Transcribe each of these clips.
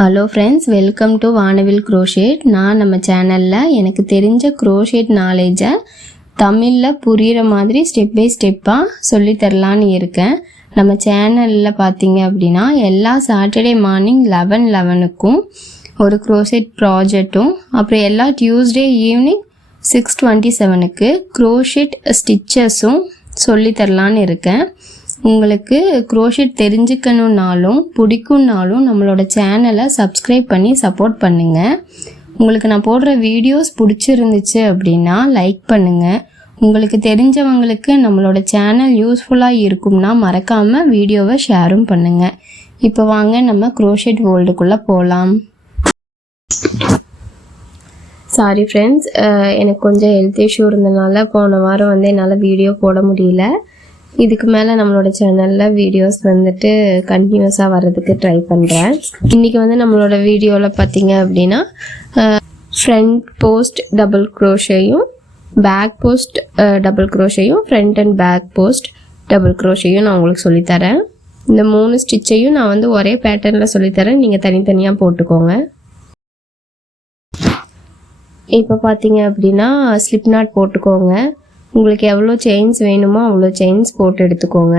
Hello friends, welcome to வானவில் crochet. நான் நம்ம சேனலில் எனக்கு தெரிஞ்ச க்ரோஷேட் நாலேஜை தமிழில் புரிகிற மாதிரி ஸ்டெப் பை ஸ்டெப்பாக சொல்லித்தரலான்னு இருக்கேன். நம்ம சேனலில் பார்த்தீங்க அப்படின்னா எல்லா சாட்டர்டே மார்னிங் 11:11க்கும் ஒரு க்ரோஷேட் ப்ராஜெக்டும், அப்புறம் எல்லா டியூஸ்டே ஈவினிங் 6:27க்கு க்ரோஷேட் ஸ்டிச்சஸும் சொல்லித்தரலான்னு இருக்கேன். உங்களுக்கு க்ரோஷேட் தெரிஞ்சுக்கணுன்னாலும் பிடிக்கும்னாலும் நம்மளோட சேனலை சப்ஸ்கிரைப் பண்ணி சப்போர்ட் பண்ணுங்கள். உங்களுக்கு நான் போடுற வீடியோஸ் பிடிச்சிருந்துச்சு அப்படின்னா லைக் பண்ணுங்கள். உங்களுக்கு தெரிஞ்சவங்களுக்கு நம்மளோட சேனல் யூஸ்ஃபுல்லாக இருக்கும்னா மறக்காமல் வீடியோவை ஷேரும் பண்ணுங்கள். இப்போ வாங்க நம்ம க்ரோஷேட் வேர்ல்டுக்குள்ளே போகலாம். சாரி ஃப்ரெண்ட்ஸ், எனக்கு கொஞ்சம் ஹெல்த் இஷ்யூ இருந்தனால போன வாரம் என்னால் வீடியோ போட முடியல. இதுக்கு மேலே நம்மளோட சேனலில் வீடியோஸ் கண்டினியூஸாக வர்றதுக்கு ட்ரை பண்ணுறேன். இன்றைக்கி நம்மளோட வீடியோவில் பார்த்தீங்க அப்படின்னா ஃப்ரண்ட் போஸ்ட் டபுள் க்ரோஷேயும் பேக் போஸ்ட் டபுள் க்ரோஷேயும் front and back post double க்ரோஷேயும் நான் உங்களுக்கு சொல்லித்தரேன். இந்த 3 ஸ்டிச்சையும் நான் ஒரே பேட்டர்னில் சொல்லித்தரேன், நீங்கள் தனித்தனியாக போட்டுக்கோங்க. இப்போ பார்த்தீங்க அப்படின்னா ஸ்லிப் நாட் போட்டுக்கோங்க. உங்களுக்கு எவ்வளோ செயின்ஸ் வேணுமோ அவ்வளோ செயின்ஸ் போட்டு எடுத்துக்கோங்க.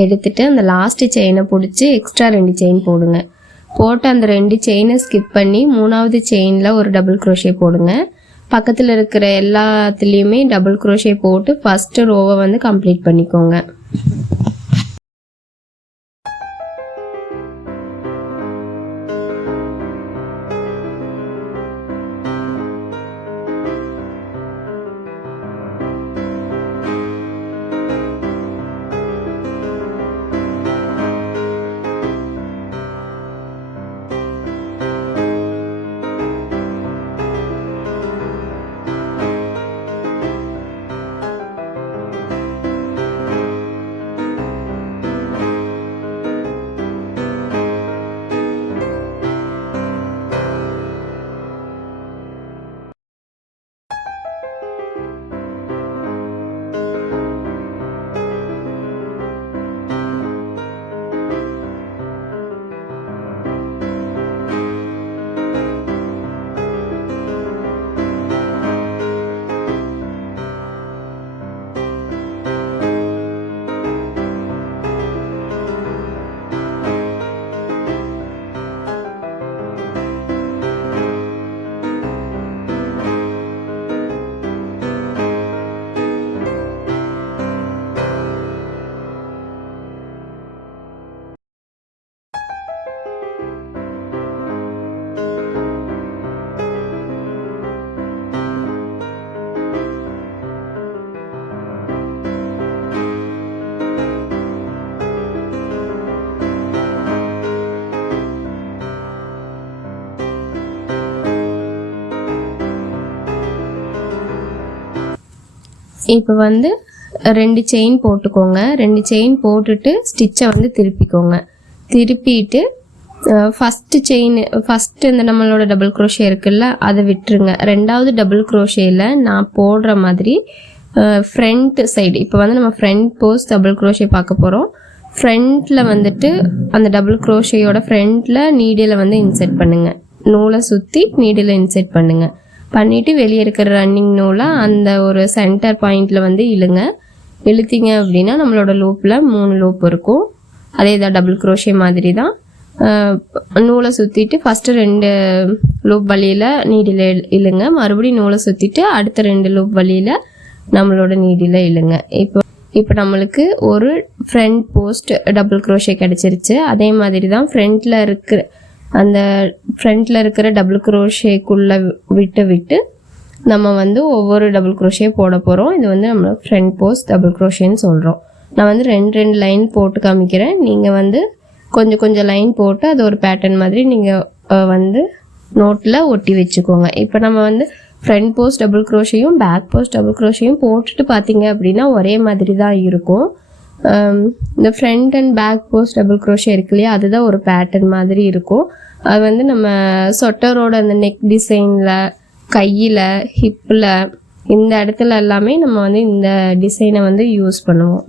எடுத்துட்டு அந்த லாஸ்ட் செயினை பிடிச்சி எக்ஸ்ட்ரா 2 செயின் போடுங்க. போட்டு அந்த 2 செயினை ஸ்கிப் பண்ணி 3வது செயினில் ஒரு டபுள் க்ரோஷே போடுங்க. பக்கத்தில் இருக்கிற எல்லாத்துலேயுமே டபுள் க்ரோஷே போட்டு ஃபஸ்ட்டு ரோவை கம்ப்ளீட் பண்ணிக்கோங்க. இப்போ 2 செயின் போட்டுக்கோங்க. 2 செயின் போட்டுட்டு ஸ்டிச்சை திருப்பிக்கோங்க. திருப்பிட்டு ஃபஸ்ட்டு இந்த நம்மளோட டபுள் க்ரோஷே இருக்குல்ல, அதை விட்டுருங்க. 2வது டபுள் க்ரோஷேயில் நான் போடுற மாதிரி ஃப்ரண்ட் சைடு, இப்போ நம்ம ஃப்ரண்ட் போஸ்ட் டபுள் க்ரோஷே பார்க்க போகிறோம். ஃப்ரண்ட்டில் அந்த டபுள் க்ரோஷேயோட ஃப்ரண்ட்டில் நீடில் இன்செர்ட் பண்ணுங்கள். நூலை சுற்றி நீடில் இன்செர்ட் பண்ணுங்கள். பண்ணிவிட்டு வெளியே இருக்கிற ரன்னிங் நூலை அந்த ஒரு சென்டர் பாயிண்டில் இழுங்க. இழுத்தீங்க அப்படின்னா நம்மளோட லூப்பில் 3 லூப் இருக்கும். அதே தான் டபுள் க்ரோஷே மாதிரி தான். நூலை சுற்றிட்டு ஃபஸ்ட்டு 2 லூப் வழியில் நீடில் இழுங்க. மறுபடியும் நூலை சுற்றிட்டு அடுத்த 2 லூப் வழியில் நம்மளோட நீடில் இழுங்க. இப்போ இப்போ நம்மளுக்கு ஒரு ஃப்ரண்ட் போஸ்ட் டபுள் க்ரோஷே கிடச்சிருச்சு. அதே மாதிரி தான் ஃப்ரண்ட்டில் இருக்கிற டபுள் க்ரோஷேக்குள்ளே விட்டு நம்ம வந்து ஒவ்வொரு டபுள் க்ரோஷே போட போகிறோம். இது வந்து நம்ம ஃப்ரண்ட் போஸ்ட் டபுள் க்ரோஷேன்னு சொல்கிறோம். நான் வந்து ரெண்டு லைன் போட்டு காமிக்கிறேன். நீங்கள் வந்து கொஞ்சம் லைன் போட்டு அது ஒரு பேட்டர்ன் மாதிரி நீங்கள் வந்து நோட்டில் ஒட்டி வச்சுக்கோங்க. இப்போ நம்ம வந்து ஃப்ரண்ட் போஸ்ட் டபுள் க்ரோஷேயும் பேக் போஸ்ட் டபுள் க்ரோஷேயும் போட்டுட்டு பார்த்தீங்க அப்படின்னா ஒரே மாதிரி தான் இருக்கும். இந்த front and back post double crochet இருக்கு இல்லையா, அதுதான் ஒரு பேட்டர்ன் மாதிரி இருக்கும். அது வந்து நம்ம சொட்டரோட அந்த நெக் டிசைனில், கையில், ஹிப்பில், இந்த இடத்துல எல்லாமே நம்ம வந்து இந்த டிசைனை வந்து யூஸ் பண்ணுவோம்.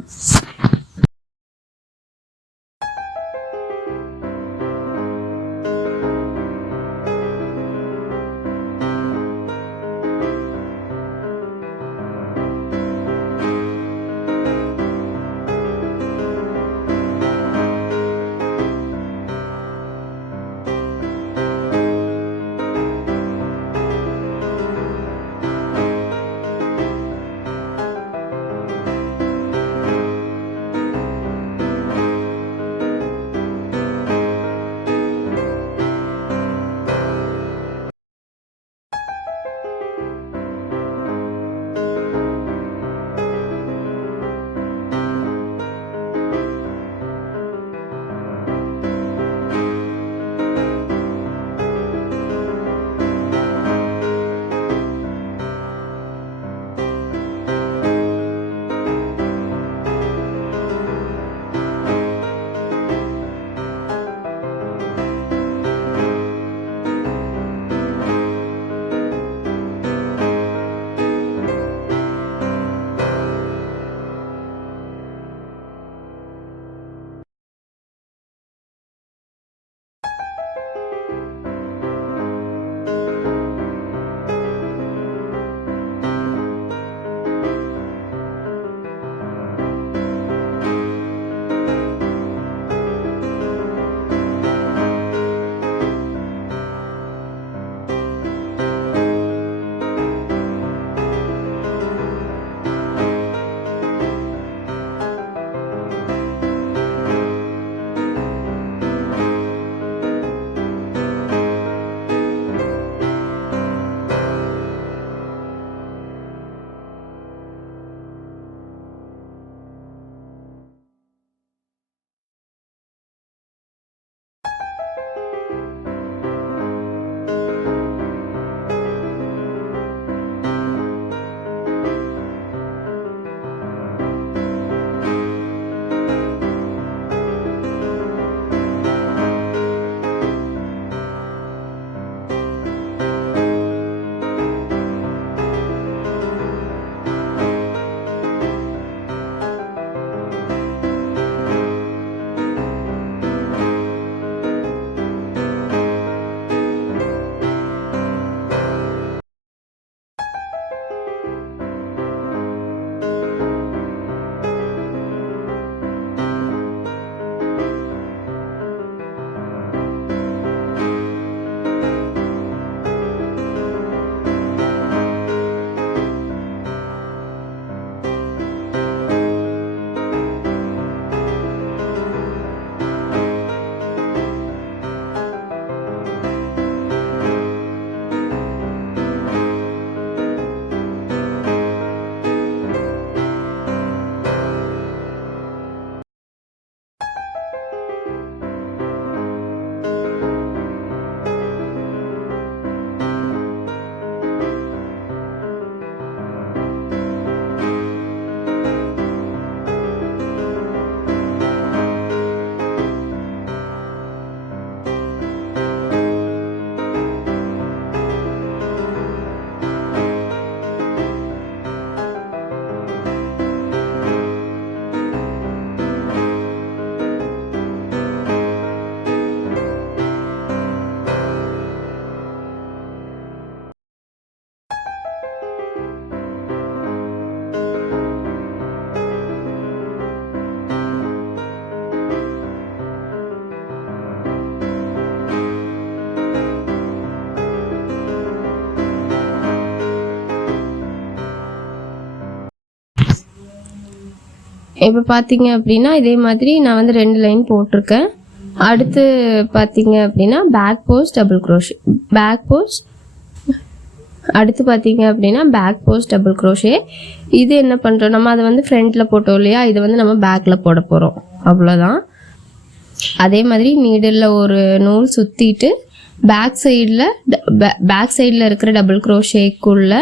இப்போ பார்த்தீங்க அப்படின்னா இதே மாதிரி நான் வந்து 2 லைன் போட்டிருக்கேன். அடுத்து பார்த்தீங்க அப்படின்னா பேக் போஸ்ட் டபுள் க்ரோஷே, அடுத்து பார்த்தீங்க அப்படின்னா பேக் போஸ்ட் டபுள் க்ரோஷே. இது என்ன பண்ணுறோம், நம்ம அதை வந்து ஃப்ரண்ட்டில் போட்டோம் இல்லையா, இது வந்து நம்ம பேக்கில் போட போகிறோம், அவ்வளோதான். அதே மாதிரி நீடில் ஒரு நூல் சுற்றிட்டு பேக் சைடில் இருக்கிற டபுள் க்ரோஷேக்குள்ள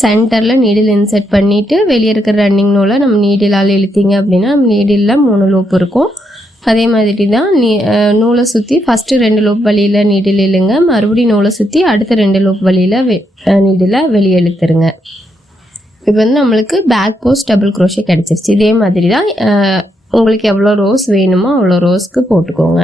சென்டரில் நீடில் இன்செர்ட் பண்ணிவிட்டு வெளியே இருக்கிற ரன்னிங் நூலை நம்ம நீடிலால் இழுத்தீங்க அப்படின்னா நம்ம நீடிலில் 3 லூப் இருக்கும். அதே மாதிரி தான் நூலை சுற்றி ஃபஸ்ட்டு 2 லூப் வழியில் நீடில் இழுங்க, மறுபடியும் நூலை சுற்றி அடுத்த 2 லூப் வழியில் நீடில் வெளியே இழுத்துருங்க. இப்போ வந்து நம்மளுக்கு பேக் போஸ்ட் டபுள் க்ரோஷே கிடச்சிருச்சு. இதே மாதிரி தான் உங்களுக்கு எவ்வளோ ரோஸ் வேணுமோ அவ்வளோ ரோஸ்க்கு போட்டுக்கோங்க.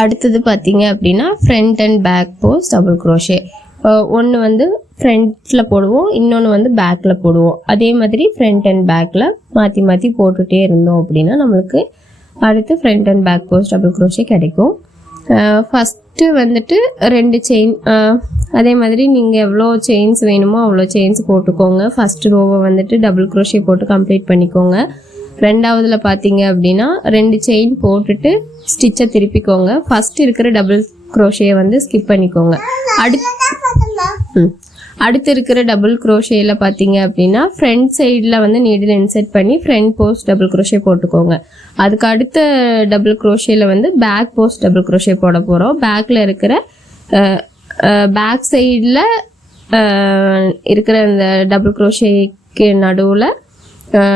அடுத்தது பார்த்தீங்க அப்படின்னா front and back post double crochet. ஒன்று வந்து ஃப்ரண்ட்டில் போடுவோம், இன்னொன்று வந்து பேக்கில் போடுவோம். அதே மாதிரி ஃப்ரண்ட் அண்ட் பேக்கில் மாற்றி மாற்றி போட்டுகிட்டே இருந்தோம் அப்படின்னா நம்மளுக்கு அடுத்து front and back post double crochet கிடைக்கும். ஃபஸ்ட்டு வந்துட்டு 2 செயின், அதே மாதிரி நீங்கள் எவ்வளோ செயின்ஸ் வேணுமோ அவ்வளோ செயின்ஸ் போட்டுக்கோங்க. ஃபஸ்ட்டு ரோவை வந்துட்டு டபுள் க்ரோஷே போட்டு கம்ப்ளீட் பண்ணிக்கோங்க. ரெண்டாவதுல பார்த்தீங்க அப்படின்னா 2 செயின் போட்டுட்டு ஸ்டிச்சை திருப்பிக்கோங்க. ஃபர்ஸ்ட் இருக்கிற டபுள் க்ரோஷேயை வந்து ஸ்கிப் பண்ணிக்கோங்க. அடுத்து இருக்கிற டபுள் க்ரோஷேயில் பார்த்தீங்க அப்படின்னா ஃப்ரண்ட் சைடில் வந்து நீடில் இன்செர்ட் பண்ணி ஃப்ரண்ட் போஸ்ட் டபுள் க்ரோஷே போட்டுக்கோங்க. அதுக்கு அடுத்த டபுள் க்ரோஷேயில் வந்து பேக் போஸ்ட் டபுள் க்ரோஷே போட போகிறோம். பேக்கில் இருக்கிற பேக் சைடில் இருக்கிற அந்த டபுள் க்ரோஷேக்கு நடுவில்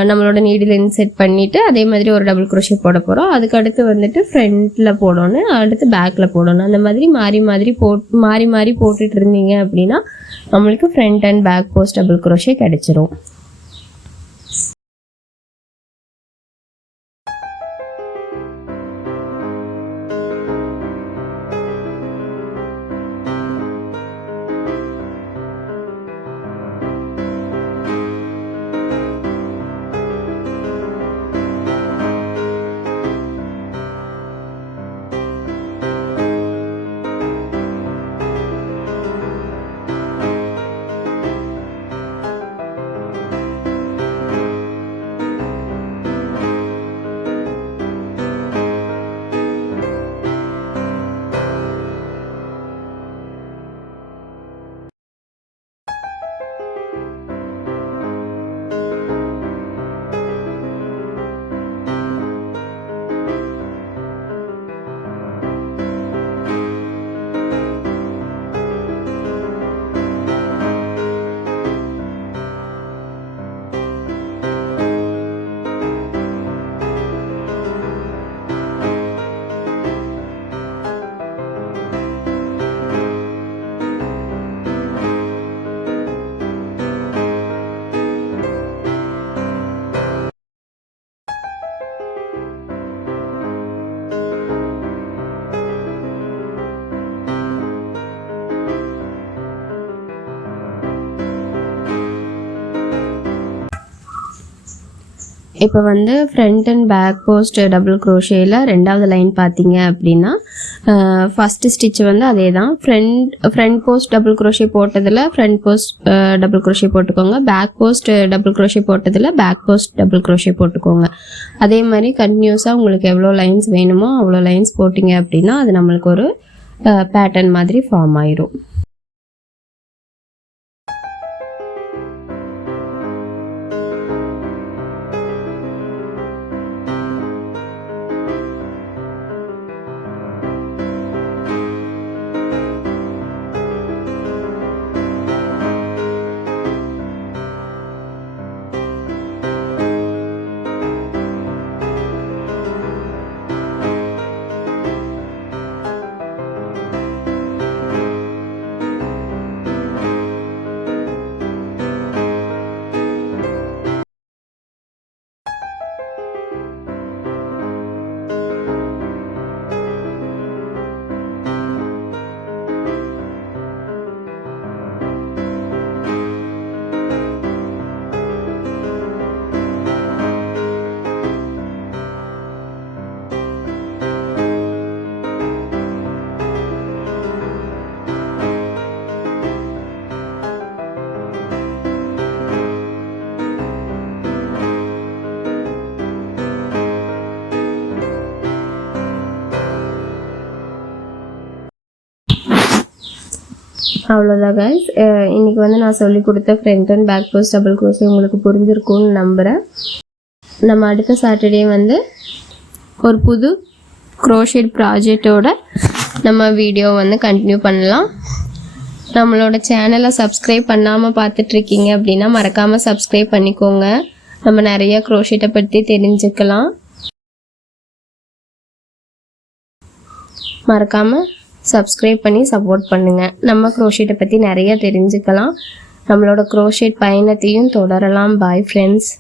நம்மளோட நீடில் இன்செர்ட் பண்ணிவிட்டு அதே மாதிரி ஒரு டபுள் க்ரோஷே போட போகிறோம். அதுக்கு அடுத்து வந்துட்டு ஃப்ரண்ட்டில் போடணும், அடுத்து பேக்கில் போடணும். அந்த மாதிரி மாறி மாறி போட்டுட்டு இருந்தீங்க அப்படின்னா நம்மளுக்கு front and back post double crochet கிடைச்சிரும். இப்போ வந்து front and back post double க்ரோஷேயில் ரெண்டாவது லைன் பார்த்தீங்க அப்படின்னா ஃபஸ்ட்டு ஸ்டிச் வந்து அதே தான். ஃப்ரண்ட் போஸ்ட் டபுள் க்ரோஷே போட்டதில் ஃப்ரண்ட் போஸ்ட் டபுள் க்ரோஷே போட்டுக்கோங்க. பேக் போஸ்ட் டபுள் க்ரோஷே போட்டதில் பேக் போஸ்ட் டபுள் க்ரோஷே போட்டுக்கோங்க. அதே மாதிரி கண்டினியூஸாக உங்களுக்கு எவ்வளோ லைன்ஸ் வேணுமோ அவ்வளோ லைன்ஸ் போட்டிங்க அப்படின்னா அது நம்மளுக்கு ஒரு பேட்டர்ன் மாதிரி ஃபார்ம் ஆயிரும். அவ்வளோதான் கைஸ். இன்றைக்கி வந்து நான் சொல்லி கொடுத்த front and back post double crochet உங்களுக்கு புரிஞ்சிருக்கும்னு நம்புகிறேன். நம்ம அடுத்த சாட்டர்டே வந்து ஒரு புது க்ரோஷேட் ப்ராஜெக்டோட நம்ம வீடியோ வந்து கண்டினியூ பண்ணலாம். நம்மளோட சேனலை சப்ஸ்கிரைப் பண்ணாமல் பார்த்துட்ருக்கீங்க அப்படின்னா மறக்காமல் சப்ஸ்கிரைப் பண்ணிக்கோங்க. நம்ம நிறைய க்ரோஷேட்டை பற்றி தெரிஞ்சுக்கலாம். மறக்காமல் சப்ஸ்கிரைப் பண்ணி சப்போர்ட் பண்ணுங்கள். நம்ம க்ரோஷேட்டை பற்றி நிறைய தெரிஞ்சுக்கலாம். நம்மளோட க்ரோஷேட் பயணத்தையும் தொடரலாம். Bye friends.